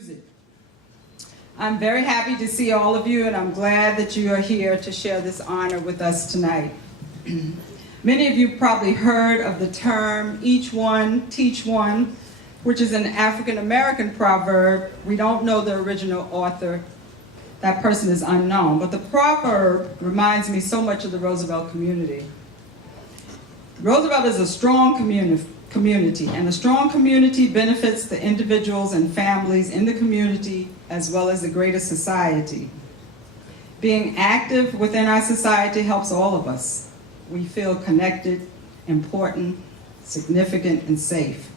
music. I'm very happy to see all of you, and I'm glad that you are here to share this honor with us tonight. Many of you probably heard of the term, each one, teach one, which is an African-American proverb. We don't know the original author. That person is unknown, but the proverb reminds me so much of the Roosevelt community. Roosevelt is a strong community, and a strong community benefits the individuals and families in the community as well as the greater society. Being active within our society helps all of us. We feel connected, important, significant, and safe.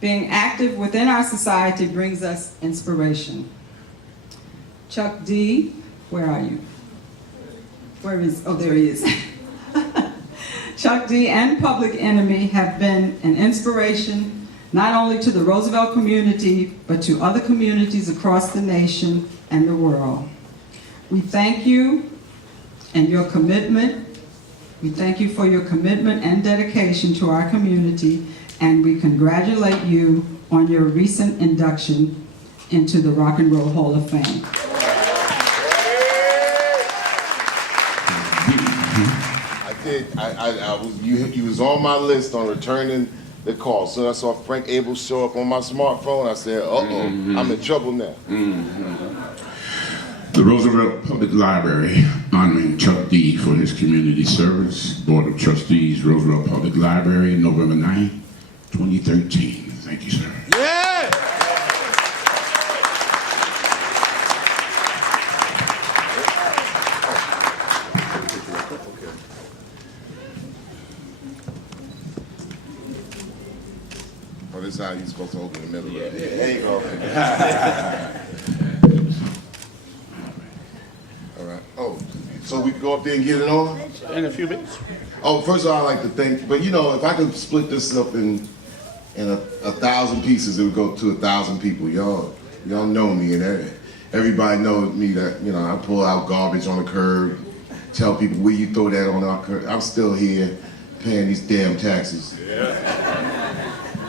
Being active within our society brings us inspiration. Chuck D, where are you? Where is, oh, there he is. Chuck D and Public Enemy have been an inspiration not only to the Roosevelt community, but to other communities across the nation and the world. We thank you and your commitment. We thank you for your commitment and dedication to our community, and we congratulate you on your recent induction into the Rock and Roll Hall of Fame. You was on my list on returning the call. So I saw Frank Abel show up on my smartphone. I said, I'm in trouble now. The Roosevelt Public Library honoring Chuck D for his community service. Board of Trustees, Roosevelt Public Library, November 9, 2013. Thank you, sir. Yeah! Oh, this is how you're supposed to open the middle of it. Yeah, there you go. All right. Oh, so we can go up there and get it on? In a few minutes. Oh, first of all, I'd like to thank, but you know, if I could split this up in a 1,000 pieces, it would go to 1,000 people. Y'all know me, and everybody knows me that, you know, I pull out garbage on the curb, tell people where you throw that on our curb. I'm still here paying these damn taxes. Yeah.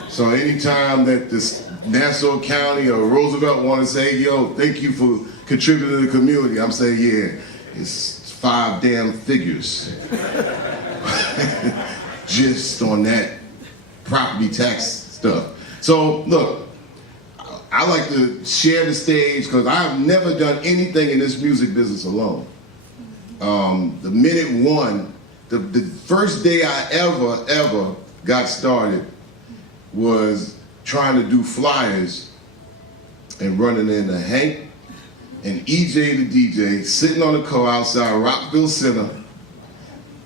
So anytime that this Nassau County or Roosevelt want to say, yo, thank you for contributing to the community, I'm saying, yeah, it's 5 damn figures. Just on that property tax stuff. So look, I like to share the stage because I've never done anything in this music business alone. The minute one, the first day I ever got started was trying to do flyers and running into Hank and EJ the DJ, sitting on a car outside Rockville Center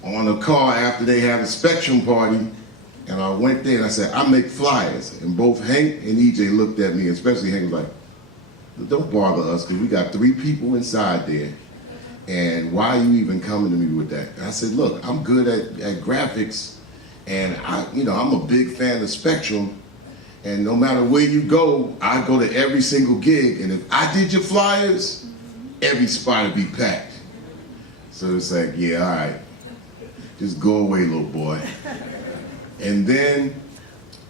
on a car after they had a Spectrum party, and I went there and I said, I make flyers. And both Hank and EJ looked at me, especially Hank was like, don't bother us, because we got 3 people inside there, and why are you even coming to me with that? And I said, look, I'm good at graphics, and I'm a big fan of Spectrum, and no matter where you go, I go to every single gig, and if I did your flyers, every spot would be packed. So it's like, yeah, all right, just go away, little boy. And then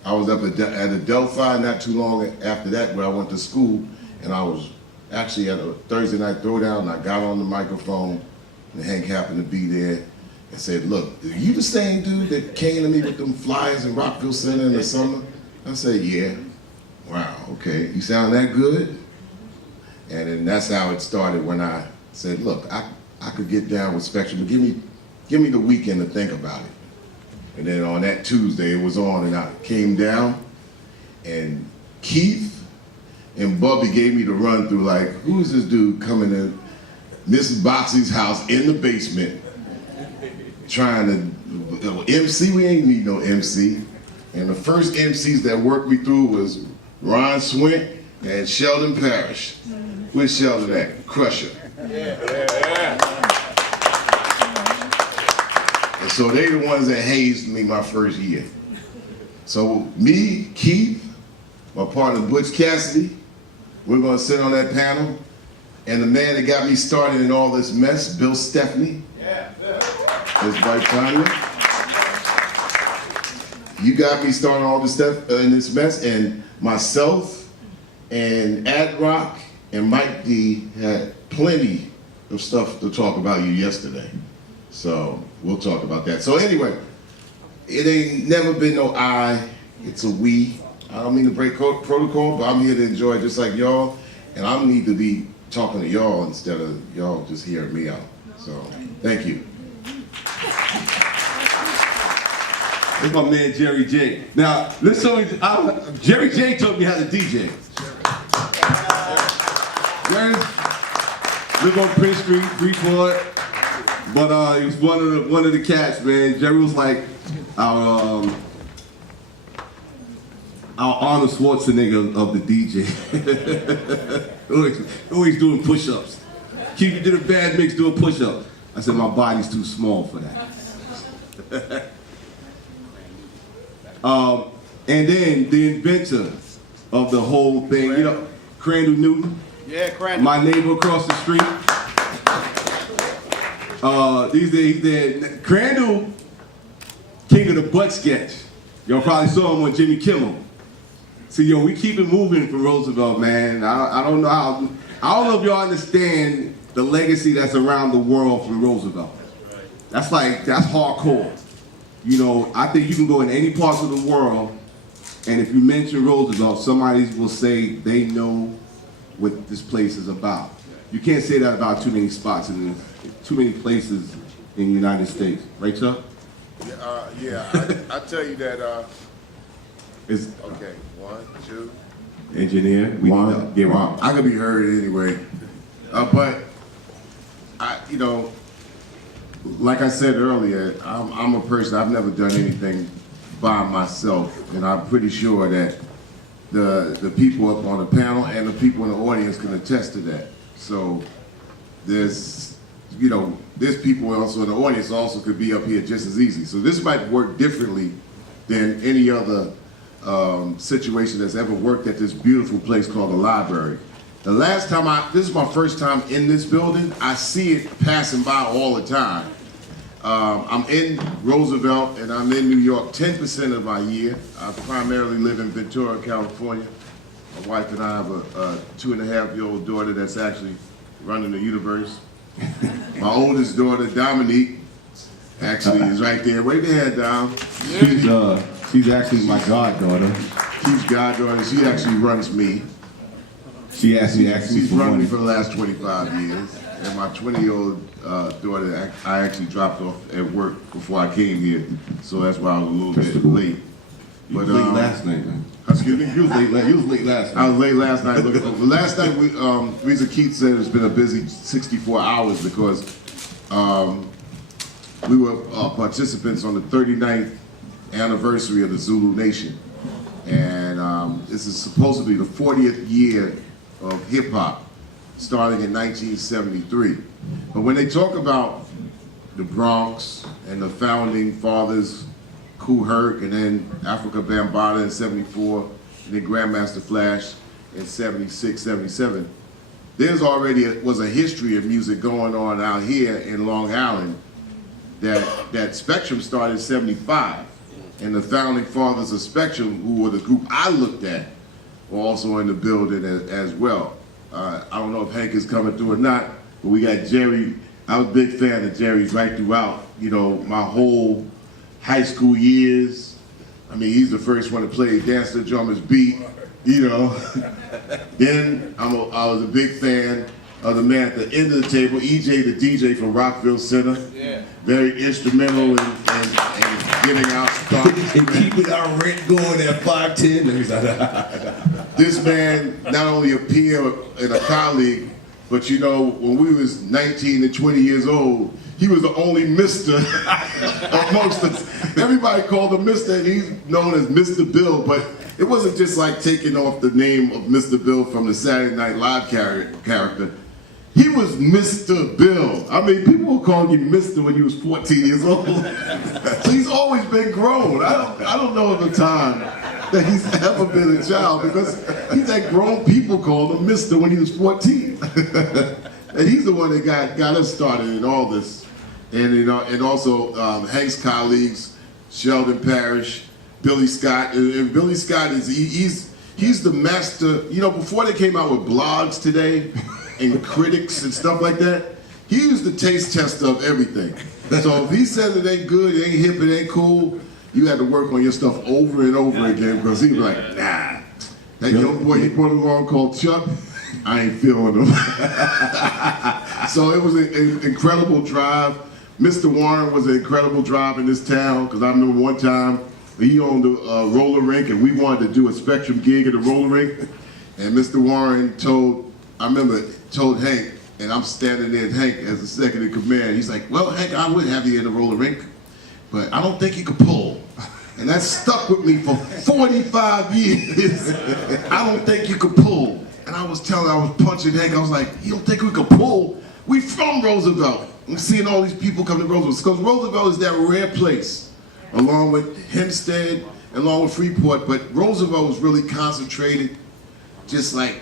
I was up at Adelphi not too long after that, where I went to school, and I was actually at a Thursday night throwdown, and I got on the microphone, and Hank happened to be there, and said, look, are you the same dude that came to me with them flyers in Rockville Center in the summer? I said, yeah. Wow, okay, you sound that good? And then that's how it started when I said, look, I could get down with Spectrum, but give me the weekend to think about it. And then on that Tuesday, it was on, and I came down, and Keith and Bubby gave me the run through, like, who's this dude coming to Mrs. Boxy's house in the basement, trying to, MC, we ain't need no MC. And the first MCs that worked me through was Ron Swint and Sheldon Parrish. Where's Sheldon at? Crusher. Yeah. And so they the ones that hazed me my first year. So me, Keith, my partner Butch Cassidy, we're gonna sit on that panel, and the man that got me started in all this mess, Bill Stephanie, his wife Tanya. You got me started all this stuff in this mess, and myself and Ad Rock and Mike D had plenty of stuff to talk about you yesterday. So we'll talk about that. So anyway, it ain't never been no I, it's a we. I don't mean to break protocol, but I'm here to enjoy just like y'all, and I need to be talking to y'all instead of y'all just hearing me out. So thank you. This is my man Jerry J. Now, let's show you, Jerry J taught me how to DJ. Jerry lived on Prince Street, Freeport, but he was one of the cats, man. Jerry was like our Arnold Schwarzenegger of the DJ. always doing push-ups. Keep you did a bad mix doing push-ups. I said my body's too small for that. And then the inventor of the whole thing, you know, Crandall Newton. Yeah, Crandall. My neighbor across the street. He's there. Crandall, king of the butt sketch. Y'all probably saw him on Jimmy Kimmel. See, yo, we keep it moving for Roosevelt, man. I don't know if y'all understand the legacy that's around the world from Roosevelt. That's hardcore. You know, I think you can go in any parts of the world, and if you mention Roosevelt, somebody will say they know what this place is about. You can't say that about too many spots in too many places in the United States, right, Chuck? I tell you that. It's Okay, 1, 2. engineer. We need to get Wow. I could be heard anyway, but you know, like I said earlier, I'm a person. I've never done anything by myself, and I'm pretty sure that the people up on the panel and the people in the audience can attest to that. So there's people also in the audience also could be up here just as easy. So this might work differently than any other situation that's ever worked at this beautiful place called the library. The last time this is my first time in this building. I see it passing by all the time. I'm in Roosevelt and I'm in New York 10% of my year. I primarily live in Ventura, California. My wife and I have a 2.5-year-old daughter that's actually running the universe. My oldest daughter, Dominique, actually is right there. Wave your hand down. She's actually my goddaughter. She's goddaughter. She actually runs me. She actually She's run me for the last 25 years. And my 20-year-old daughter, I actually dropped off at work before I came here, so that's why I was a little bit late. You was late last night, man. Excuse me? You was late last night. I was late last night. Look, last night, Reza Keith said it's been a busy 64 hours because we were participants on the 39th anniversary of the Zulu Nation. And this is supposed to be the 40th year of hip-hop, starting in 1973. But when they talk about the Bronx and the founding fathers, Kool Herc, and then Africa Bambaataa in 74, and then Grandmaster Flash in 76, 77, there's already was a history of music going on out here in Long Island that Spectrum started in 75. And the founding fathers of Spectrum, who were the group I looked at, were also in the building as well. I don't know if Hank is coming through or not, but we got Jerry. I was a big fan of Jerry's right throughout, you know, my whole high school years. I mean, he's the first one to play Dance to the Drummer's Beat, you know. Then I was a big fan of the man at the end of the table, EJ the DJ from Rockville Center. Yeah. Very instrumental in getting out started. And keeping our rent going at 510. This man not only a peer and a colleague, but you know, when we was 19 and 20 years old, he was the only Mr. amongst us. Everybody called him Mr. and he's known as Mr. Bill, but it wasn't just like taking off the name of Mr. Bill from the Saturday Night Live character. He was Mr. Bill. I mean, people were calling him Mr. when he was 14 years old. So he's always been grown. I don't know of a time that he's ever been a child because he's had grown people called him Mr. when he was 14. And he's the one that got us started in all this. And you know, and also Hank's colleagues, Sheldon Parrish, Billy Scott. And Billy Scott He's the master. You know, before they came out with blogs today and critics and stuff like that, he was the taste tester of everything. So if he says it ain't good, it ain't hip, it ain't cool, you had to work on your stuff over and over again because he was like, nah. That young boy he brought along called Chuck, I ain't feeling him. So it was an incredible drive. Mr. Warren was an incredible drive in this town because I remember one time he owned a roller rink and we wanted to do a Spectrum gig at the roller rink. And Mr. Warren told Hank, and I'm standing there, Hank, as the second in command. He's like, well, Hank, I would have you in the roller rink, but I don't think you could pull. And that stuck with me for 45 years. I don't think you could pull. And I was punching Hank, I was like, you don't think we could pull? We from Roosevelt. I'm seeing all these people come to Roosevelt. Because Roosevelt is that rare place, along with Hempstead, along with Freeport, but Roosevelt was really concentrated, just like,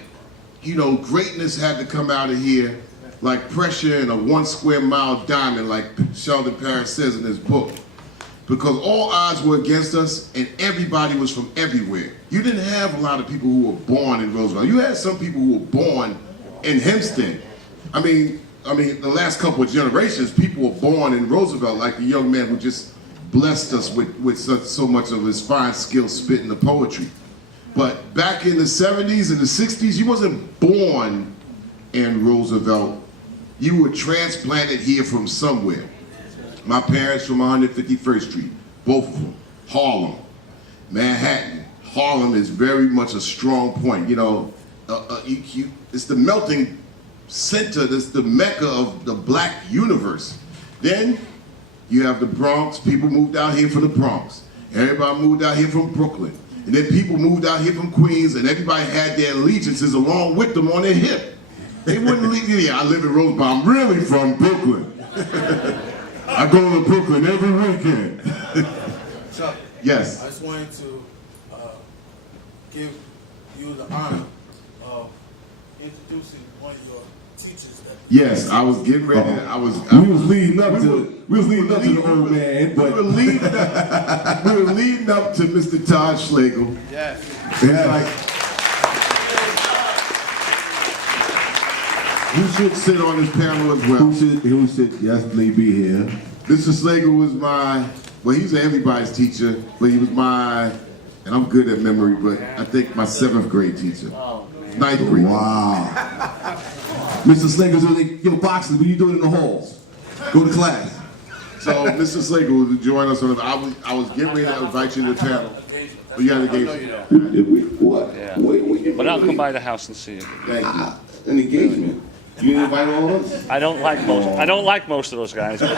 you know, greatness had to come out of here, like pressure in a 1 square mile diamond, like Sheldon Paris says in his book. Because all odds were against us, and everybody was from everywhere. You didn't have a lot of people who were born in Roosevelt. You had some people who were born in Hempstead. I mean, the last couple of generations, people were born in Roosevelt, like the young man who just blessed us with so much of his fine skill spitting the poetry. But back in the 70s and the 60s, you wasn't born in Roosevelt. You were transplanted here from somewhere. My parents from 151st Street, both of them. Harlem, Manhattan. Harlem is very much a strong point. You know, it's the melting center, it's the mecca of the black universe. Then you have the Bronx. People moved out here from the Bronx. Everybody moved out here from Brooklyn. And then people moved out here from Queens, and everybody had their allegiances along with them on their hip. They wouldn't leave. Yeah, I live in Roosevelt. I'm really from Brooklyn. I go to Brooklyn every weekend. Chuck, Yes. I just wanted to give you the honor of introducing one of your teachers. Yes, I was getting ready. We was leading up to the old man, We but were leading up to Mr. Todd Schlegel. Yes. And it's like, who should sit on this panel as well? who should definitely be here? Mr. Schlegel was he's everybody's teacher, but he was and I'm good at memory, but I think my 7th grade teacher. 9th grade. Wow. Mr. Slager's like, yo, boxing, what are you doing in the halls? Go to class. So Mr. Schlegel will join us on I was getting ready to invite you to the panel. But you got an engagement. What? Yeah. Wait, But I'll come by the house and see you. Thank you. An engagement. You didn't invite all of us? I don't like most of those guys. But,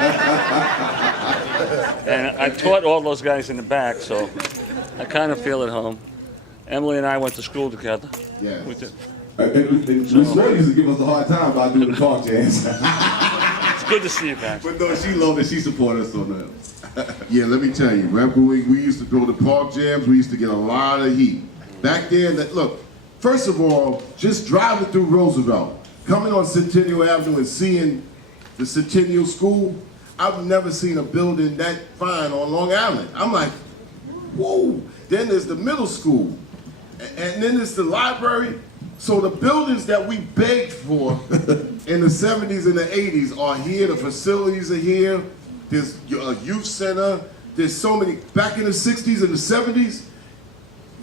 and I taught all those guys in the back, so I kind of feel at home. Emily and I went to school together. Yeah. We did. Miss Lloyd used to give us a hard time about doing the talk jams. It's good to see you guys. But no, she loved it. She supported us on that. Yeah, let me tell you, remember we used to go to park jams, we used to get a lot of heat. Back then, look, first of all, just driving through Roosevelt, coming on Centennial Avenue and seeing the Centennial School, I've never seen a building that fine on Long Island. I'm like, whoa. Then there's the middle school, and then there's the library. So the buildings that we begged for in the 70s and the 80s are here, the facilities are here, there's a youth center, there's so many. Back in the 60s and the 70s,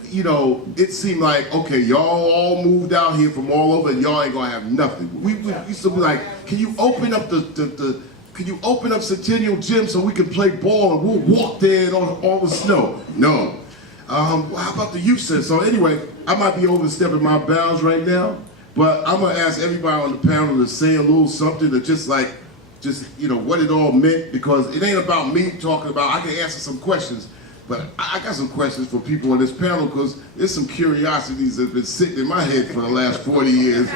you know, it seemed like, okay, y'all all moved out here from all over and y'all ain't gonna have nothing. We used to be like, can you open up can you open up Centennial Gym so we can play ball and we'll walk there in all the snow? No. How about the youth center? So anyway, I might be overstepping my bounds right now, but I'm gonna ask everybody on the panel to say a little something to just you know, what it all meant, because it ain't about me talking about, I can answer some questions, but I got some questions for people on this panel because there's some curiosities that have been sitting in my head for the last 40 years.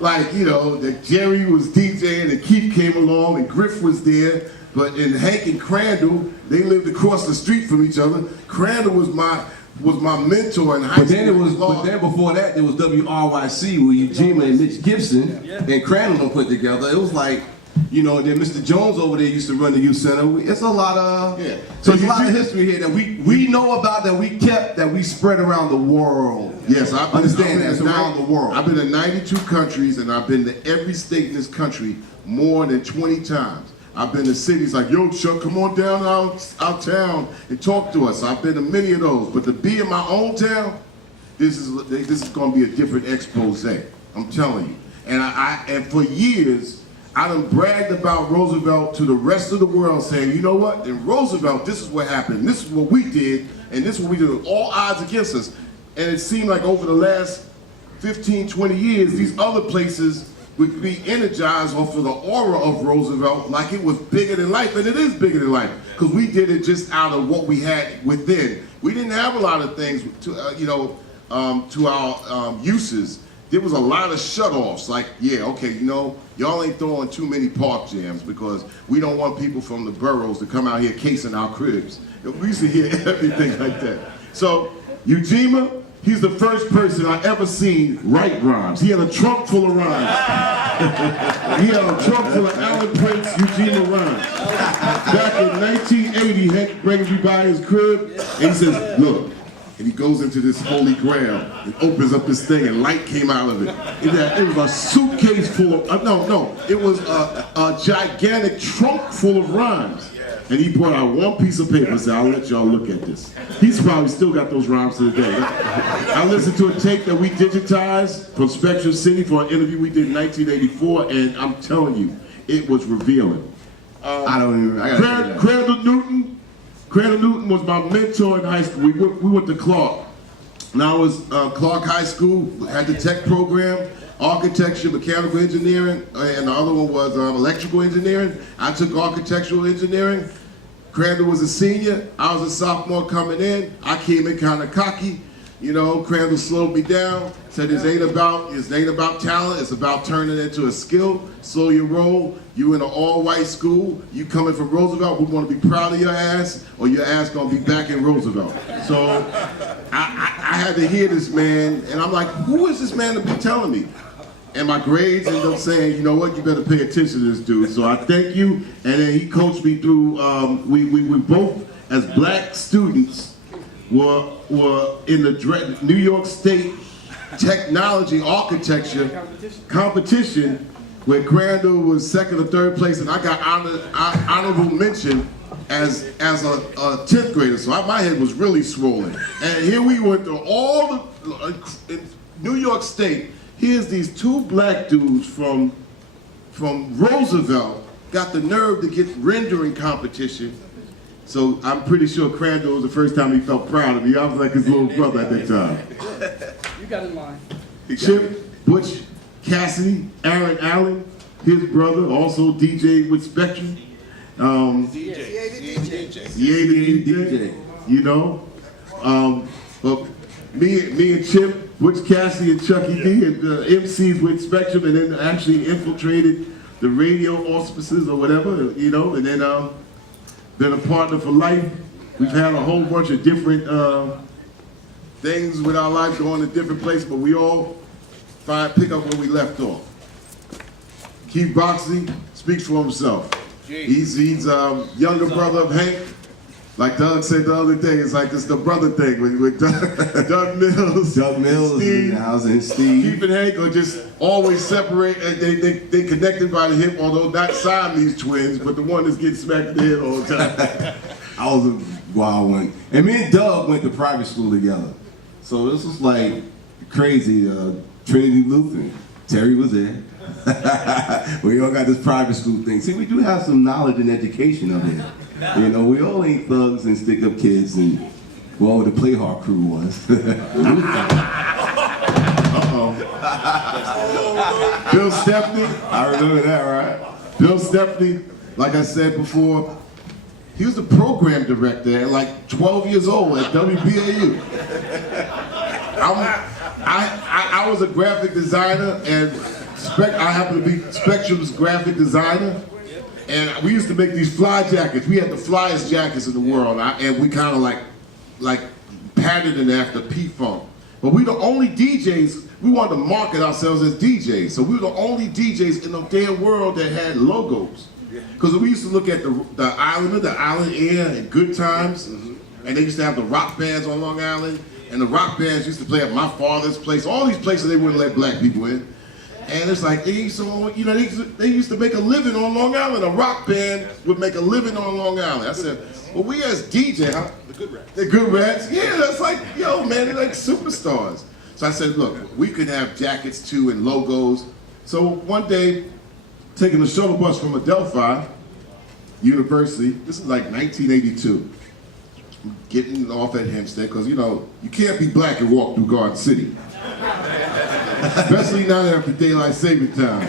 Like, you know, that Jerry was DJing and Keith came along and Griff was there. But in Hank and Crandall, they lived across the street from each other. Crandall was my mentor in high school. But then before that, there was WRYC where Eugene and Mitch Gibson and Crandall put together. It was like, You know, and then Mr. Jones over there used to run the youth center. It's a lot of, Yeah. so there's a lot of history here that we know about, that we spread around the world. Yes, Understand that, it's around the world. I've been in 92 countries, and I've been to every state in this country more than 20 times. I've been to cities like, yo, Chuck, come on down our town and talk to us. I've been to many of those, but to be in my own town, this is going to be a different expose. I'm telling you. And for years, I done bragged about Roosevelt to the rest of the world, saying, you know what? In Roosevelt, this is what happened. This is what we did, and this is what we did with all odds against us. And it seemed like over the last 15, 20 years, these other places would be energized off of the aura of Roosevelt like it was bigger than life, and it is bigger than life, because we did it just out of what we had within. We didn't have a lot of things to, to our uses. There was a lot of shutoffs, like, yeah, okay, you know, y'all ain't throwing too many park jams because we don't want people from the boroughs to come out here casing our cribs. We used to hear everything like that. So, Ujima, he's the first person I ever seen write rhymes. He had a trunk full of rhymes. He had a trunk full of Alan Prince Ujima rhymes. Back in 1980, Hank brings me by his crib, and he says, look, and he goes into this holy ground and opens up this thing, and light came out of it. It was a suitcase full of, it was a gigantic trunk full of rhymes. And he brought out one piece of paper and said, I'll let y'all look at this. He's probably still got those rhymes to the day. I listened to a tape that we digitized from Spectrum City for an interview we did in 1984, and I'm telling you, it was revealing. Crandall Newton was my mentor in high school. We went to Clark. Now I was Clark High School, had the tech program, architecture, mechanical engineering, and the other one was electrical engineering. I took architectural engineering. Crandall was a senior. I was a sophomore coming in. I came in kind of cocky. You know, Crandall slowed me down, said this ain't about talent, it's about turning it into a skill. Slow your roll. You in an all-white school, you coming from Roosevelt, we want to be proud of your ass, or your ass gonna be back in Roosevelt. So I had to hear this man, and I'm like, who is this man to be telling me? And my grades ended up saying, you know what, you better pay attention to this dude. So I thank you, and then he coached me through, we both, as black students, were in the New York State technology architecture competition, where Crandall was second or third place, and I got honorable mention as a 10th grader. So my head was really swollen. And here we went through all the in New York State. Here's these two black dudes from Roosevelt got the nerve to get rendering competition. So I'm pretty sure Crandall was the first time he felt proud of me. I was like his little brother at that time. You got in line. Chip, Butch, Cassidy, Aaron Allen, his brother, also DJ with Spectrum. DJ, you know. But me and Chip, Butch Cassidy and Chucky D, and MCs with Spectrum, and then actually infiltrated the radio auspices or whatever, you know, and then been a partner for life. We've had a whole bunch of different things with our lives going to different places, but we all pick up where we left off. Keith Boxley speaks for himself. He's younger brother of Hank. Like Doug said the other day, it's like it's the brother thing with Doug Mills. Doug Mills, Steve. and Steve. Keith and Hank are just always separate. They connected by the hip, although not Siamese twins, but the one that's getting smacked in the head all the time. I was a wild one. And me and Doug went to private school together. So this was like crazy. Trinity Lutheran. Terry was there. We all got this private school thing. See, we do have some knowledge and education up here. You know, we all ain't thugs and stick-up kids, and well, the Play Hard crew was. Bill Stepney. I remember that, right? Bill Stepney, like I said before, he was the program director at like 12 years old at WBAU. I was a graphic designer, and I happen to be Spectrum's graphic designer. And we used to make these fly jackets. We had the flyest jackets in the world, and we kind of like patterned it after P-Funk. But we the only DJs we wanted to market ourselves as DJs. So we were the only DJs in the damn world that had logos. Because we used to look at the Islander, the Island Air, and Good Times, and they used to have the rock bands on Long Island, and the rock bands used to play at my father's place, all these places they wouldn't let black people in. And it's like, they used to make a living on Long Island. A rock band would make a living on Long Island. I said, well, we as DJs, the good rats, yeah, that's like, yo, man, they're like superstars. So I said, look, we could have jackets too and logos. So one day, taking the shuttle bus from Adelphi University, this is like 1982, getting off at Hempstead, because you know, you can't be black and walk through Garden City. Especially not after daylight saving time.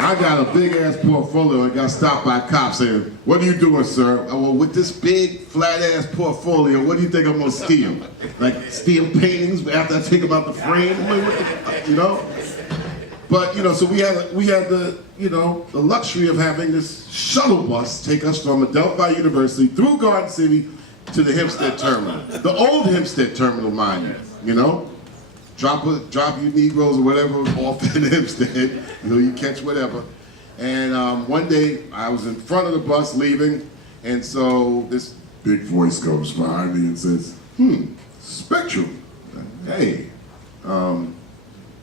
I got a big ass portfolio and got stopped by cops saying, what are you doing, sir? Oh, well, with this big flat ass portfolio, what do you think I'm gonna steal? Like steal paintings after I take them out the frame? I mean, what the, you know? But you know, so we had the, you know, the luxury of having this shuttle bus take us from Adelphi University through Garden City to the Hempstead terminal. The old Hempstead terminal, mind you know? Drop you Negroes or whatever off in Hempstead, you know, you catch whatever. And one day I was in front of the bus leaving, and so this big voice comes behind me and says, Spectrum, hey,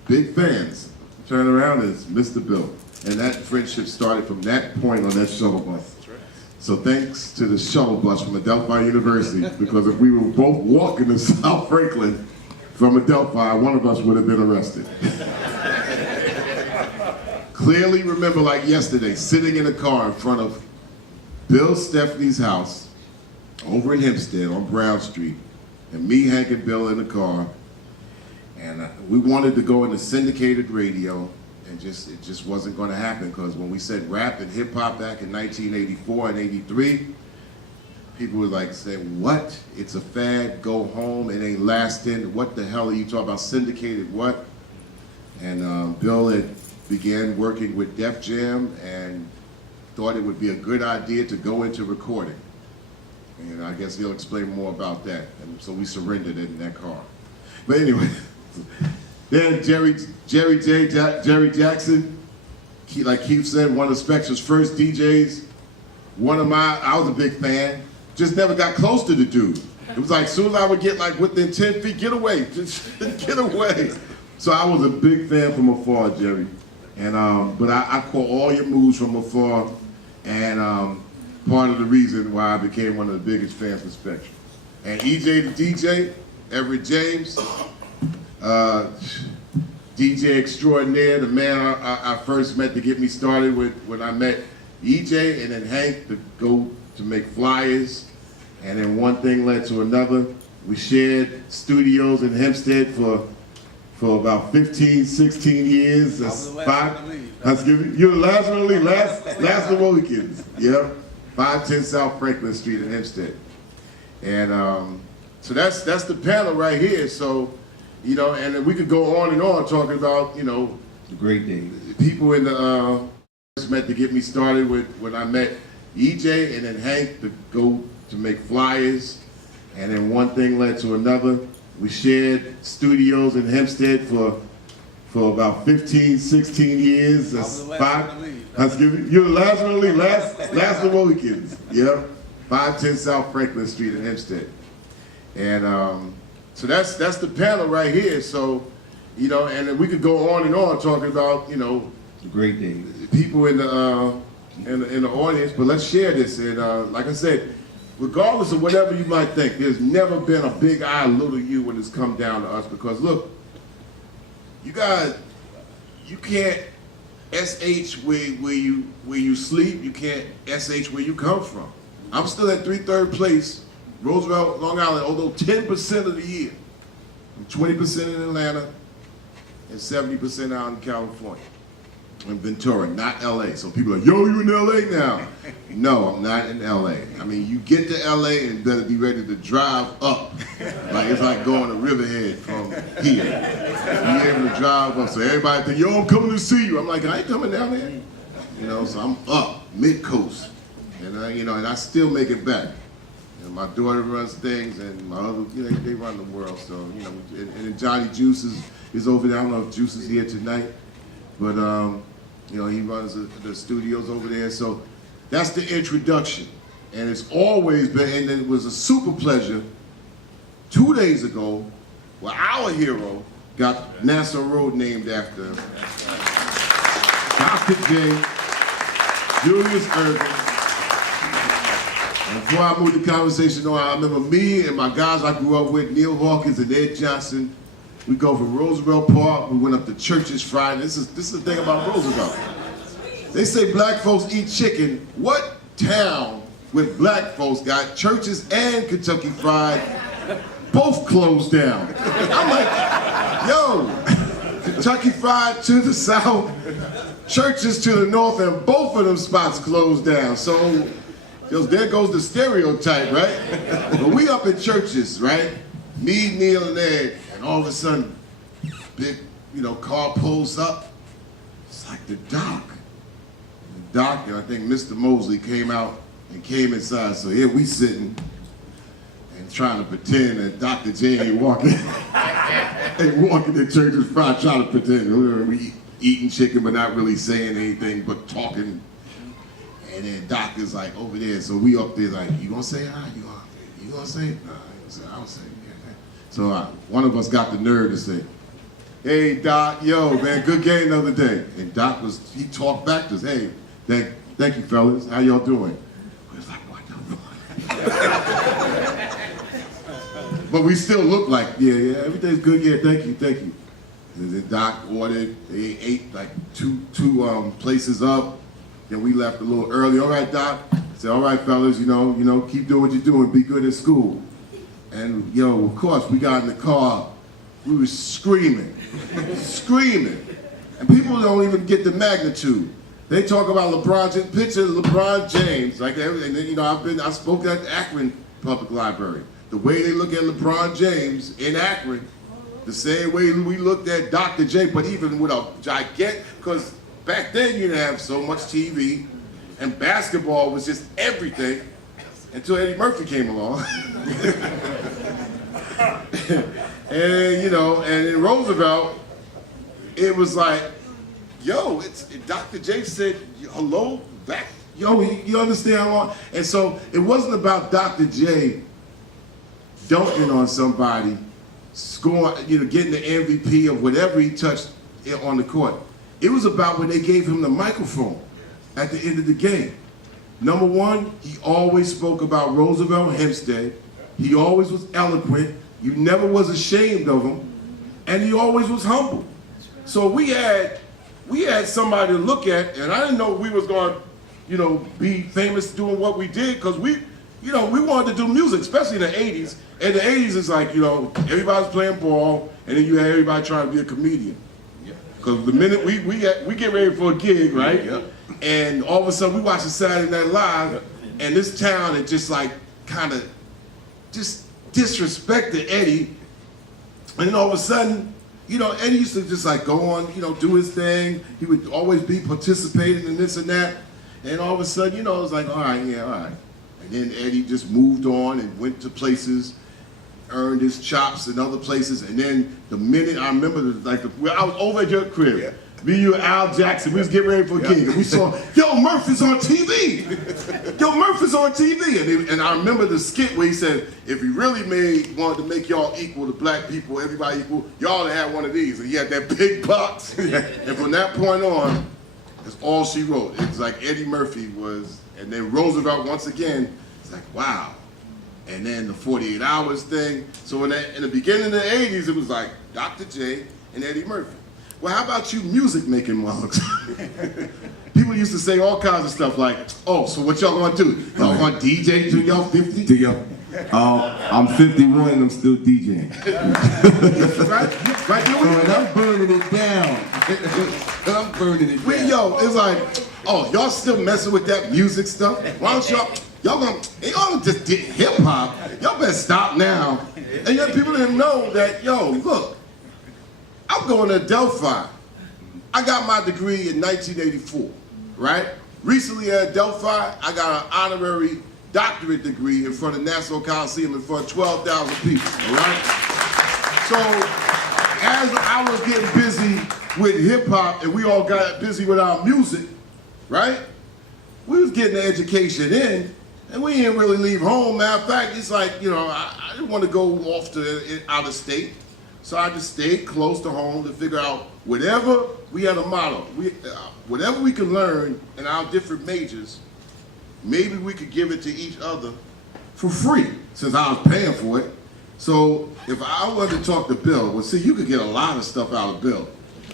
big fans. Turn around, it's Mr. Bill. And that friendship started from that point on that shuttle bus. So thanks to the shuttle bus from Adelphi University, because if we were both walking to South Franklin from Adelphi, one of us would have been arrested. Clearly remember like yesterday, sitting in a car in front of Bill Stephanie's house over in Hempstead on Brown Street, and me, Hank, and Bill in the car, and we wanted to go into syndicated radio, and it just wasn't going to happen, because when we said rap and hip hop back in 1984 and 83, people would like say, what? It's a fad, go home, it ain't lasting. What the hell are you talking about, syndicated what? And Bill had began working with Def Jam and thought it would be a good idea to go into recording. And I guess he'll explain more about that. And so we surrendered in that car. But anyway, then Jerry Jackson, like Keith said, one of Spectre's first DJs. I was a big fan. Just never got close to the dude. It was like, as soon as I would get like within 10 feet, get away, just get away. So I was a big fan from afar, Jerry. And but I caught all your moves from afar, and part of the reason why I became one of the biggest fans of Spectrum. And EJ the DJ, Everett James, DJ extraordinaire, the man I first met to get me started with when I met EJ and then Hank to go to make flyers, and then one thing led to another. We shared studios in Hempstead for about 15, 16 years. That's you're the last one to leave, last of the Mohicans. Yeah, 510 South Franklin Street in Hempstead. And so that's the panel right here. So, you know, and we could go on and on talking about, you know, the great days. People in the met to get me started with when I met EJ and then Hank to go to make flyers, and then one thing led to another. We shared studios in Hempstead for about 15, 16 years. That's you're the last one to leave, last of the Mohicans. Yeah, 510 South Franklin Street in Hempstead. And so that's the panel right here. So, you know, and we could go on and on talking about, you know, the great days. People in the audience, but let's share this. And like I said, regardless of whatever you might think, there's never been a big I, little you when it's come down to us. Because look, you can't SH where you sleep. You can't SH where you come from. I'm still at 3rd place, Roosevelt, Long Island, although 10% of the year. I'm 20% in Atlanta and 70% out in California. In Ventura, not LA. So people are like, yo, you in LA now? No, I'm not in LA. I mean, you get to LA and better be ready to drive up. Like it's like going to Riverhead from here. Be able to drive up. So everybody think, yo, I'm coming to see you. I'm like, I ain't coming down there. You know, so I'm up, mid-coast. And you know, and I still make it back. And my daughter runs things, and my other, you know, they run the world. So, you know, and Johnny Juice is is over there. I don't know if Juice is here tonight, but you know, he runs the studios over there. So that's the introduction. And it's always been, and it was a super pleasure 2 days ago where our hero got Nassau Road named after him. Dr. J. Julius Irving. And before I move the conversation on, I remember me and my guys I grew up with, Neil Hawkins and Ed Johnson. We go from Roosevelt Park, we went up to Churches Friday. This is the thing about Roosevelt. They say black folks eat chicken. What town with black folks got Churches and Kentucky Fried both closed down? I'm like, yo, Kentucky Fried to the south, Churches to the north, and both of them spots closed down. So there goes the stereotype, right? But we up in Churches, right? Me, Neil, and Ed, and all of a sudden, big, car pulls up. It's like the doc. The doc, and I think Mr. Mosley came out and came inside. So here we sitting and trying to pretend that Dr. J ain't walking. Ain't walking to Churches Fried, trying to pretend we eating chicken but not really saying anything but talking. And then Doc is like over there, so we up there like, you gonna say hi? You gonna say it? No, I don't say it. So one of us got the nerve to say, hey Doc, yo man, good game the other day. And Doc he talked back to us, hey, thank you fellas, how y'all doing? We was like, what the fuck? But we still look like, yeah, everything's good, yeah, thank you. And then Doc ordered, they ate like two places up. Then we left a little early. All right, Doc. I said, all right, fellas, keep doing what you're doing. Be good in school. And, of course, we got in the car. We were screaming. And people don't even get the magnitude. They talk about LeBron James, picture of LeBron James, like everything. And I spoke at Akron Public Library. The way they look at LeBron James in Akron, the same way we looked at Dr. J, but even with a gigantic, because back then you didn't have so much TV, and basketball was just everything until Eddie Murphy came along. And in Roosevelt, it was like, yo, Dr. J said, hello, back, yo, you understand how long? And so it wasn't about Dr. J dunking on somebody, scoring, getting the MVP of whatever he touched on the court. It was about when they gave him the microphone at the end of the game. Number one, he always spoke about Roosevelt Hempstead. He always was eloquent. You never was ashamed of him. And he always was humble. So we had somebody to look at, and I didn't know we was going to, be famous doing what we did, because we wanted to do music, especially in the 80s. And the 80s is like, everybody's playing ball, and then you had everybody trying to be a comedian. Because the minute we get ready for a gig, right? Yeah. And all of a sudden we watch the Saturday Night Live, and this town had just like kind of just disrespected Eddie. And then all of a sudden, Eddie used to just like go on, do his thing. He would always be participating in this and that. And all of a sudden, it was like, all right. And then Eddie just moved on and went to places, earned his chops in other places, and then the minute I remember, I was over at your crib. Yeah. Me, you, and Al Jackson, we was getting ready for a gig, and we saw, yo, Murphy's on TV. And I remember the skit where he said, if he really wanted to make y'all equal to black people, everybody equal, y'all had one of these. And he had that big box. And from that point on, that's all she wrote. It was like Eddie Murphy was, and then Roosevelt once again, it's like, wow. And then the 48 Hours thing. So in the beginning of the 80s, it was like Dr. J and Eddie Murphy. Well, how about you music making mugs? People used to say all kinds of stuff like, oh, so what y'all gonna do? Y'all gonna DJ till y'all 50? I'm 51 and I'm still DJing. right there with you. I'm burning it down. Yo, it's like, oh, y'all still messing with that music stuff? Why don't y'all gonna just did hip hop? Y'all better stop now. And yet people didn't know that, yo, look, I'm going to Delphi. I got my degree in 1984, right? Recently at Delphi, I got an honorary doctorate degree in front of Nassau Coliseum in front of 12,000 people, all right? So as I was getting busy with hip hop and we all got busy with our music, right? We was getting the education in, and we didn't really leave home. Matter of fact, it's like, you know, I didn't want to go off to out of state, so I just stayed close to home to figure out whatever we had a motto. Whatever we could learn in our different majors, maybe we could give it to each other for free, since I was paying for it. So if I wanted to talk to Bill, well, see, you could get a lot of stuff out of Bill.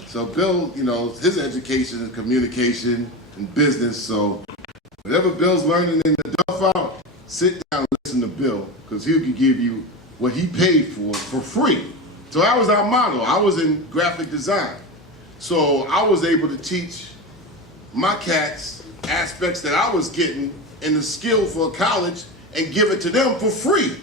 So Bill, you know, his education is communication and business, so whatever Bill's learning in the Duff out, sit down and listen to Bill, because he could give you what he paid for free. So that was our motto. I was in graphic design. So I was able to teach my cats aspects that I was getting in the skill for college and give it to them for free.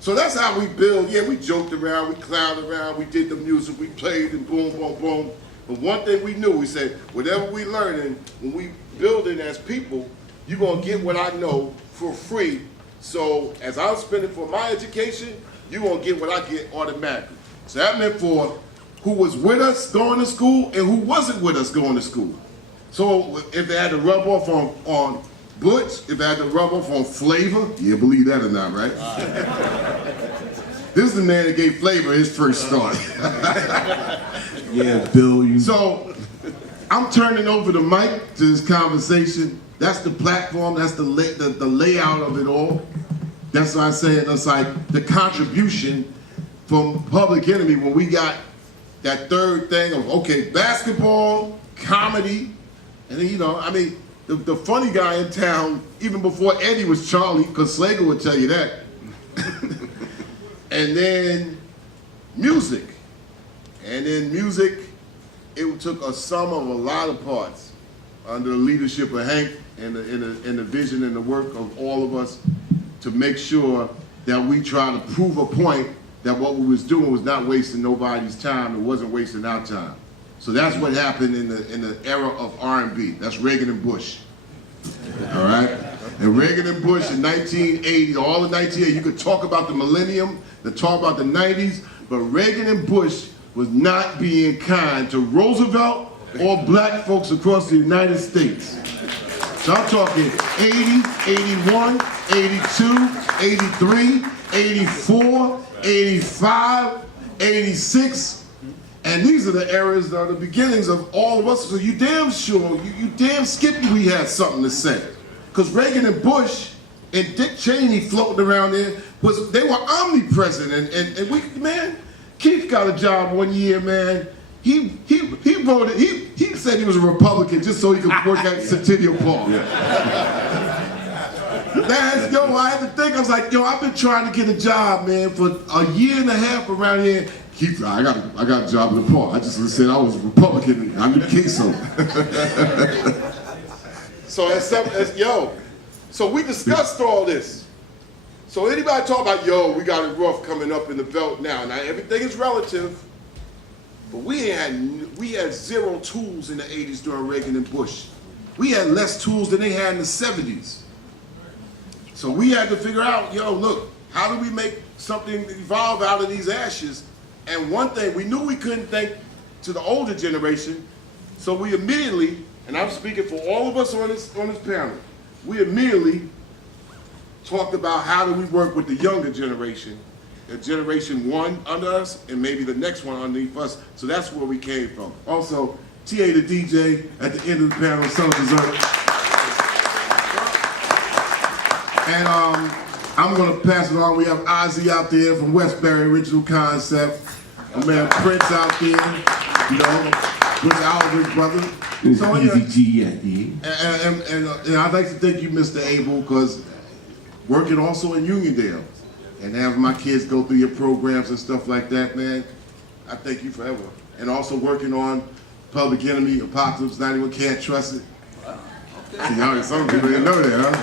So that's how we build. Yeah, we joked around, we clowned around, we did the music, we played and boom, boom, boom. But one thing we knew, we said, whatever we learning, when we building as people, you're gonna get what I know for free. So as I'm spending for my education, you're gonna get what I get automatically. So that meant for who was with us going to school and who wasn't with us going to school. So if they had to rub off on Butch, if they had to rub off on Flavor, you believe that or not, right? This is the man that gave Flavor his first start. Yeah, Bill, you. So I'm turning over the mic to this conversation. That's the platform, that's the layout of it all. That's why I say it, that's like the contribution from Public Enemy when we got that third thing of, okay, basketball, comedy, and then, you know, I mean, the funny guy in town, even before Eddie was Charlie, because Slager would tell you that. And then music. And then music, it took a sum of a lot of parts under the leadership of Hank and the vision and the work of all of us to make sure that we try to prove a point that what we was doing was not wasting nobody's time, it wasn't wasting our time. So that's what happened in the era of R&B. That's Reagan and Bush. All right? And Reagan and Bush in 1980, all of 1980, you could talk about the millennium, talk about the 90s, but Reagan and Bush was not being kind to Roosevelt or black folks across the United States. So I'm talking 80, 81, 82, 83, 84, 85, 86, and these are the eras, the beginnings of all of us. So you damn sure, you damn skippy we had something to say. Because Reagan and Bush and Dick Cheney floating around there, they were omnipresent. And we, man, Keith got a job one year, man. He voted, he said he was a Republican just so he could work at Centennial Park. Man, yo, I had to think, I was like, yo, I've been trying to get a job, man, for a year and a half around here. Keith, I got a job in the park. I just said I was a Republican. I knew queso. So we discussed all this. So anybody talk about, yo, we got it rough coming up in the belt now. Now everything is relative, but we had zero tools in the 80s during Reagan and Bush. We had less tools than they had in the 70s. So we had to figure out, yo, look, how do we make something evolve out of these ashes? And one thing, we knew we couldn't think to the older generation, so we immediately, and I'm speaking for all of us on this panel, we immediately talked about how do we work with the younger generation, the generation one under us, and maybe the next one underneath us. So that's where we came from. Also, TA the DJ at the end of the panel, Son of Dessert. And I'm gonna pass it on. We have Ozzy out there from Westbury Original Concept. My man Prince out there, you know, with Aldridge brother. So yeah, and I'd like to thank you, Mr. Abel, because working also in Uniondale and having my kids go through your programs and stuff like that, man, I thank you forever. And also working on Public Enemy, Apocalypse 91, Can't Trust It. See, some people didn't know that, huh?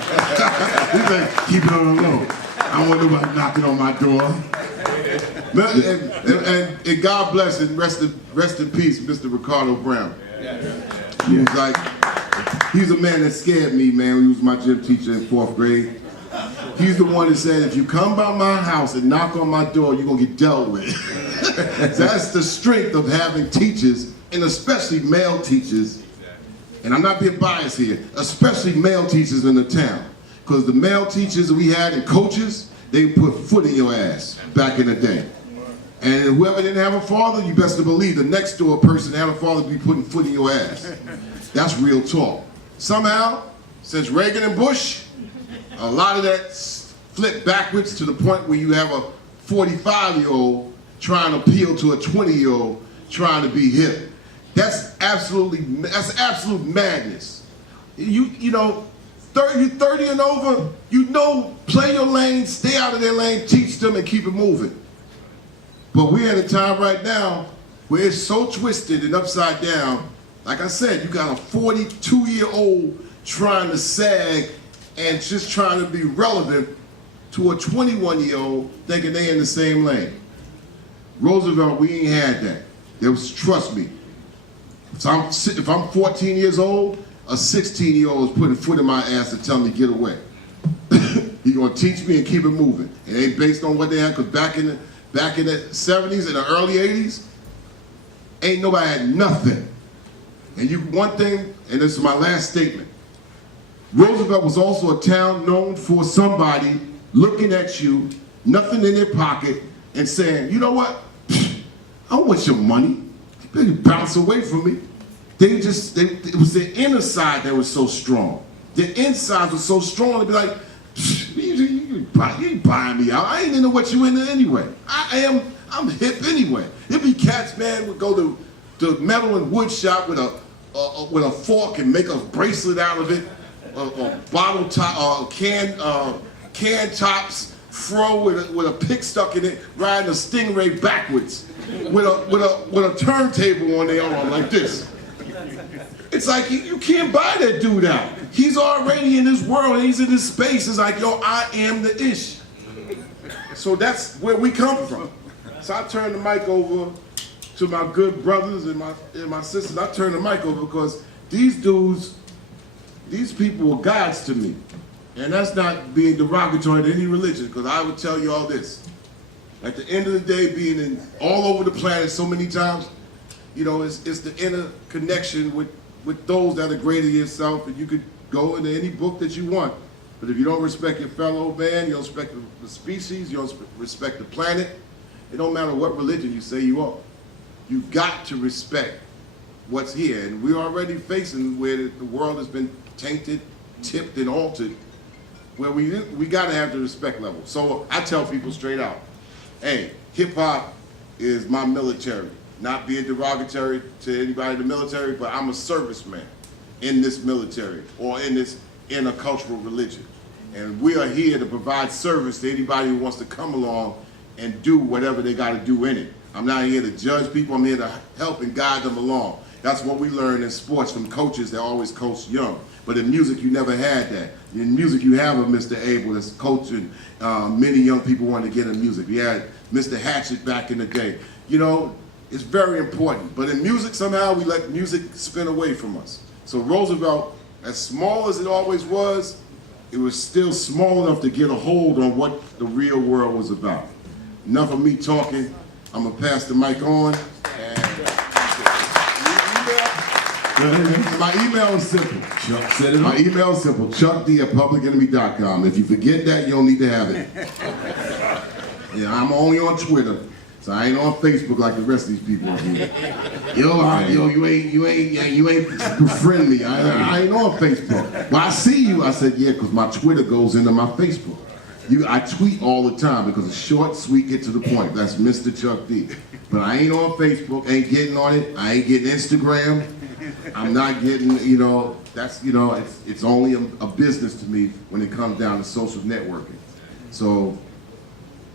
He said, keep it on the low. I want nobody knocking on my door. And God bless and rest in peace, Mr. Ricardo Brown. He was a man that scared me, man. He was my gym teacher in 4th grade. He's the one that said, if you come by my house and knock on my door, you're gonna get dealt with. That's the strength of having teachers, and especially male teachers, and I'm not being biased here, especially male teachers in the town. Because the male teachers that we had and coaches, they put foot in your ass back in the day. And whoever didn't have a father, you best to believe the next door person that had a father be putting foot in your ass. That's real talk. Somehow, since Reagan and Bush, a lot of that flipped backwards to the point where you have a 45-year-old trying to appeal to a 20-year-old trying to be hip. That's absolute madness. You know, 30 and over, you know, play your lane, stay out of their lane, teach them and keep it moving. But we're at a time right now where it's so twisted and upside down. Like I said, you got a 42-year-old trying to sag and just trying to be relevant to a 21-year-old thinking they in the same lane. Roosevelt, we ain't had that. There was, trust me, if I'm 14 years old, a 16-year-old is putting foot in my ass to tell me to get away. He's gonna teach me and keep it moving. It ain't based on what they had, because back in the 70s and the early 80s, ain't nobody had nothing. And one thing, and this is my last statement, Roosevelt was also a town known for somebody looking at you, nothing in their pocket, and saying, you know what, I don't want your money. You better bounce away from me. It was their inner side that was so strong. Their inside was so strong, they'd be like, you ain't buying me out. I ain't into what you into anyway. I'm hip anyway. There'd be cats, man, would go to the metal and wood shop with a fork and make a bracelet out of it, a bottle top, can tops, fro with a pick stuck in it, riding a Stingray backwards with a turntable on their arm like this. It's like you can't buy that dude out. He's already in this world, he's in this space. It's like, yo, I am the ish. So that's where we come from. So I turn the mic over to my good brothers and my sisters. I turn the mic over because these dudes, these people were gods to me. And that's not being derogatory to any religion, because I would tell you all this. At the end of the day, being all over the planet so many times, you know, it's the inner connection with those that are greater than yourself, and you could go into any book that you want. But if you don't respect your fellow man, you don't respect the species, you don't respect the planet, it don't matter what religion you say you are. You've got to respect what's here. And we're already facing where the world has been tainted, tipped, and altered, where we got to have the respect level. So I tell people straight out, hey, hip-hop is my military. Not being derogatory to anybody in the military, but I'm a serviceman in this military or in a cultural religion. And we are here to provide service to anybody who wants to come along and do whatever they got to do in it. I'm not here to judge people, I'm here to help and guide them along. That's what we learn in sports from coaches that always coach young. But in music, you never had that. In music, you have a Mr. Abel that's coaching many young people wanting to get in music. We had Mr. Hatchet back in the day. You know, it's very important. But in music, somehow we let music spin away from us. So Roosevelt, as small as it always was, it was still small enough to get a hold on what the real world was about. Enough of me talking. I'm gonna pass the mic on. My email is simple. Chuck said it. My email is simple. chuckd@publicenemy.com. If you forget that, you don't need to have it. Yeah, I'm only on Twitter, so I ain't on Facebook like the rest of these people up here. Yo, you ain't befriend me. I ain't on Facebook. When I see you, I said, yeah, because my Twitter goes into my Facebook. I tweet all the time because it's short, sweet, get to the point. That's Mr. Chuck D. But I ain't on Facebook, ain't getting on it. I ain't getting Instagram. I'm not getting, it's only a business to me when it comes down to social networking. So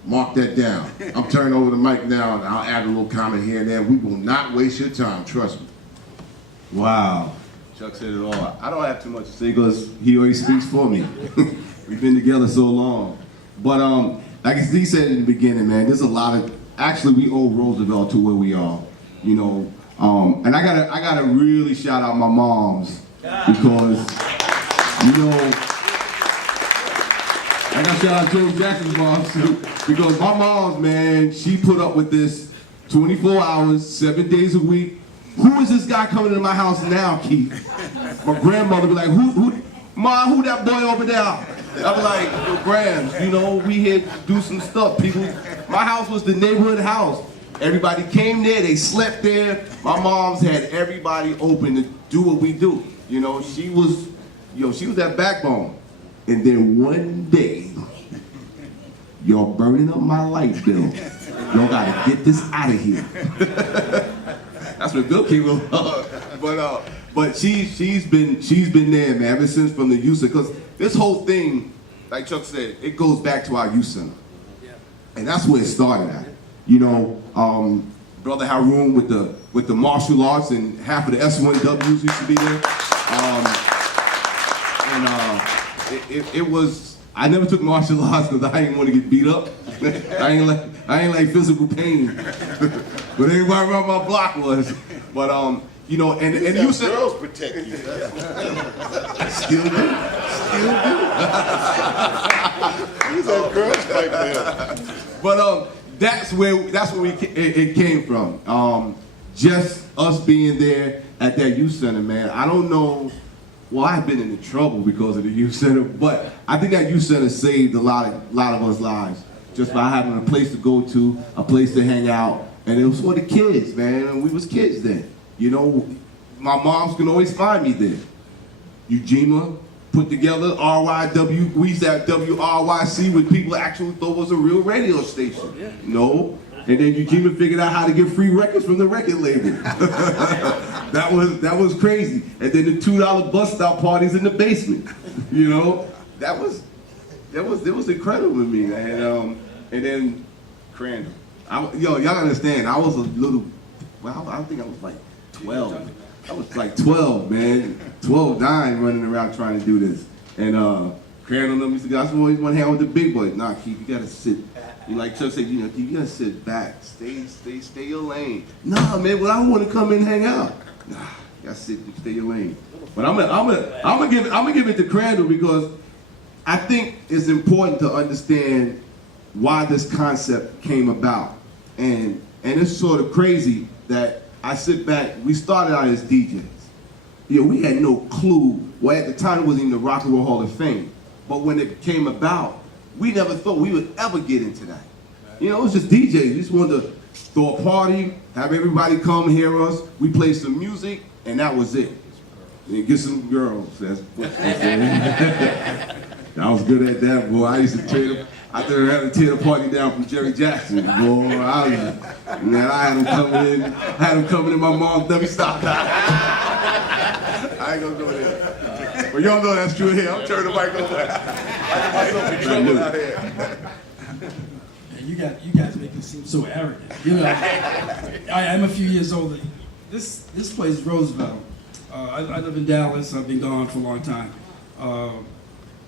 mark that down. I'm turning over the mic now, and I'll add a little comment here and there. We will not waste your time, trust me. Wow. Chuck said it all. I don't have too much to say because he already speaks for me. We've been together so long. But like he said in the beginning, man, there's a lot of, actually we owe Roosevelt to where we are, you know. And I gotta really shout out my moms because, you know, I got to shout out Joe Jackson's mom too, because my mom's, man, she put up with this 24 hours, 7 days a week. Who is this guy coming into my house now, Keith? My grandmother be like, Ma, who that boy over there? I was like, yo, Grams, you know, we here to do some stuff. People, my house was the neighborhood house. Everybody came there, they slept there. My mom's had everybody open to do what we do. You know, she was that backbone. And then one day, y'all burning up my light bill. Y'all gotta get this out of here. That's what Bill came up. But she's been there, man, ever since from the youth center. Because this whole thing, like Chuck said, it goes back to our youth center. And that's where it started at. You know, Brother Haroon with the martial arts, and half of the S1Ws used to be there. It was, I never took martial arts because I didn't want to get beat up. I ain't like physical pain. But everybody around my block was. But you know, and you said girls protect you. Still do. These are girls right there. But that's where it came from. Just us being there at that youth center, man. I don't know. Well, I've been into trouble because of the youth center, but I think that youth center saved a lot of us lives just by having a place to go to, a place to hang out, and it was for the kids, man. And we was kids then. You know, my moms can always find me there. Ujima put together RYW. We used to have WRYC, which people actually thought was a real radio station. No. And then Ujima figured out how to get free records from the record label. That was crazy. And then the $2 bus stop parties in the basement. You know, that was incredible to me. And then Crandall. Y'all understand? I was a little. Well, I think I was like 12. I was like 12, man. 12, 9, running around trying to do this. And Crandall and them, I always want to hang out with the big boys. Nah, Keith, you gotta sit. You like Chuck said, you know, you gotta sit back, stay your lane. Nah, man, well, I want to come in and hang out. Nah, you gotta sit, stay your lane. But I'm gonna give it to Crandall because I think it's important to understand why this concept came about, and it's sort of crazy that I sit back. We started out as DJs. You know, we had no clue. Well, at the time, it wasn't even the Rock and Roll Hall of Fame. But when it came about, we never thought we would ever get into that. You know, it was just DJs. We just wanted to throw a party, have everybody come hear us. We play some music, and that was it. And get some girls. That's what I was good at that, boy. I used to tear the party down from Jerry Jackson, boy. I had him coming in my mom's dummy stop. I ain't gonna go there. But y'all know that's true here. I'm turning the mic over. I get myself in trouble out here. You guys make it seem so arrogant. You know, I'm a few years older. This place, Roosevelt. I live in Dallas. I've been gone for a long time.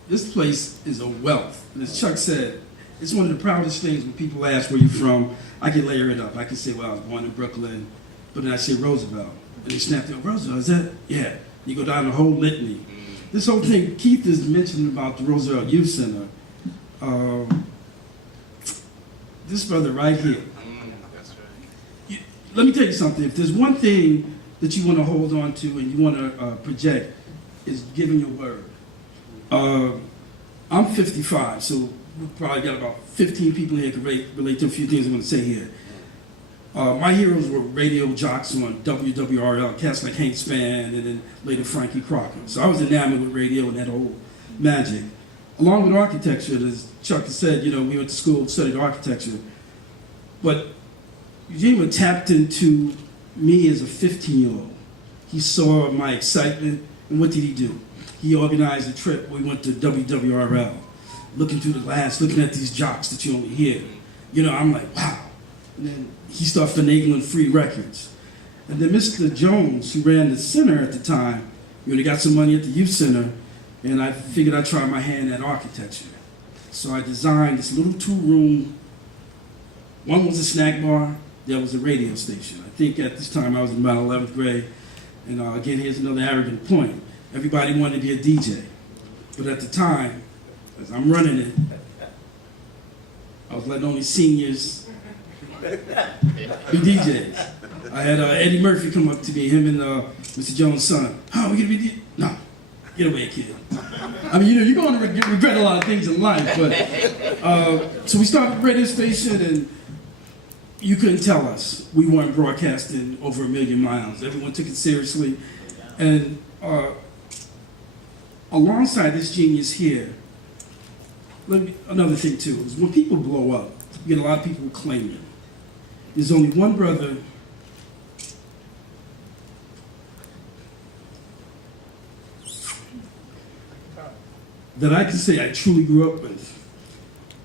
This place is a wealth. And as Chuck said, it's one of the proudest things when people ask where you're from. I can layer it up. I can say, well, I was born in Brooklyn, but then I say Roosevelt. And they snap, Roosevelt, is that? Yeah. You go down the whole litany. This whole thing Keith is mentioning about the Roosevelt Youth Center. This brother right here. That's right. Let me tell you something. If there's one thing that you want to hold on to and you want to project, is giving your word. I'm 55, so we've probably got about 15 people here who can relate to a few things I'm going to say here. My heroes were radio jocks on WWRL, cats like Hank Spann, and then later Frankie Crocker. So I was enamored with radio and that whole magic. Along with architecture, as Chuck has said, you know, we went to school, studied architecture. But Eugene tapped into me as a 15-year-old. He saw my excitement, and what did he do? He organized a trip. We went to WWRL, looking through the glass, looking at these jocks that you only hear. You know, I'm like, wow. And then he started finagling free records. And then Mr. Jones, who ran the center at the time, you know, they got some money at the youth center, and I figured I'd try my hand at architecture. So I designed this little 2-room, one was a snack bar, the other was a radio station. I think at this time I was in about 11th grade. And again, here's another arrogant point. Everybody wanted to be a DJ. But at the time, As I'm running it, I was letting only seniors be DJs. I had Eddie Murphy come up to me, him and Mr. Jones' son. Oh, we gonna be DJs? No, get away, kid. I mean, you're going to regret a lot of things in life, but so we started the radio station, and you couldn't tell us we weren't broadcasting over 1 million miles. Everyone took it seriously, and alongside this genius here, another thing too is when people blow up, you get a lot of people claiming. There's only one brother that I can say I truly grew up with,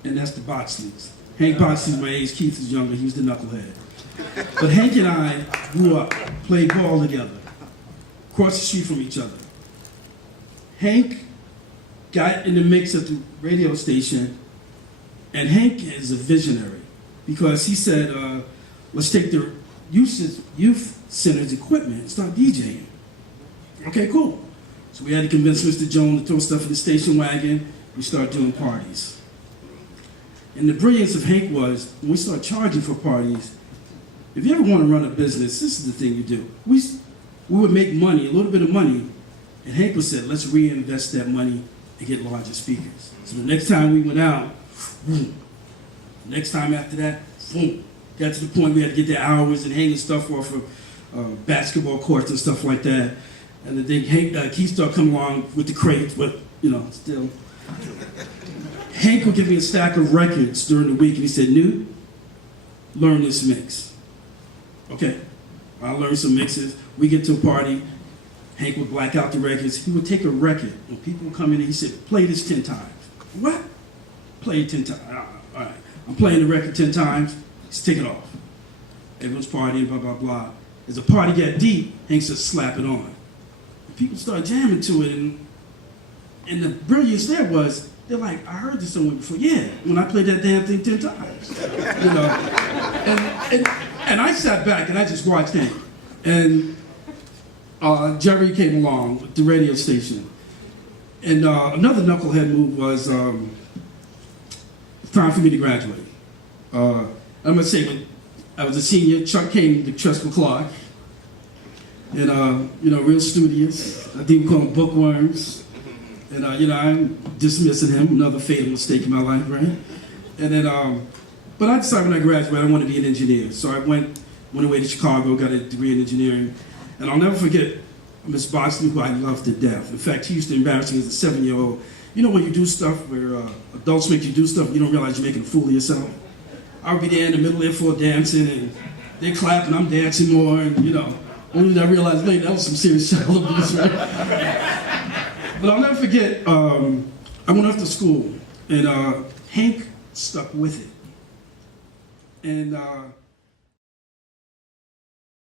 and that's the Botsleys. Hank Botsley's my age, Keith is younger, he was the knucklehead. But Hank and I grew up, played ball together, across the street from each other. Hank got in the mix at the radio station, and Hank is a visionary because he said, let's take the youth center's equipment and start DJing. Okay, cool. So we had to convince Mr. Jones to throw stuff in the station wagon. We started doing parties. And the brilliance of Hank was, when we started charging for parties, if you ever want to run a business, this is the thing you do. We would make money, a little bit of money, and Hank would say, let's reinvest that money and get larger speakers. So the next time we went out, boom. Next time after that, boom. Got to the point we had to get the hours and hanging stuff off of basketball courts and stuff like that. And then Keith started coming along with the crates, but, still. Hank would give me a stack of records during the week, and he said, Newt, learn this mix. Okay, I learned some mixes. We get to a party, Hank would black out the records. He would take a record, when people would come in, and he said, play this 10 times. What? Play it 10 times. All right, I'm playing the record 10 times, let's take it off. Everyone's partying, blah, blah, blah. As the party got deep, Hank said, slap it on. And people started jamming to it, and the brilliance there was, they're like, I heard this somewhere before. Yeah, when I played that damn thing 10 times. And I sat back and I just watched him. And Jerry came along with the radio station. And another knucklehead move was time for me to graduate. I'm gonna say, when I was a senior, Chuck came to Trustful Clark. And, real studious. I think we call them bookworms. And, I'm dismissing him, another fatal mistake in my life, right? And then, but I decided when I graduated, I wanted to be an engineer. So I went away to Chicago, got a degree in engineering. And I'll never forget Miss Bosley, who I loved to death. In fact, she used to embarrass me as a 7-year-old. You know when you do stuff where adults make you do stuff, you don't realize you're making a fool of yourself? I would be there in the middle there for dancing, and they're clapping, I'm dancing more, and, only did I realize later that was some serious child abuse, right? But I'll never forget, I went off to school, and Hank stuck with it. And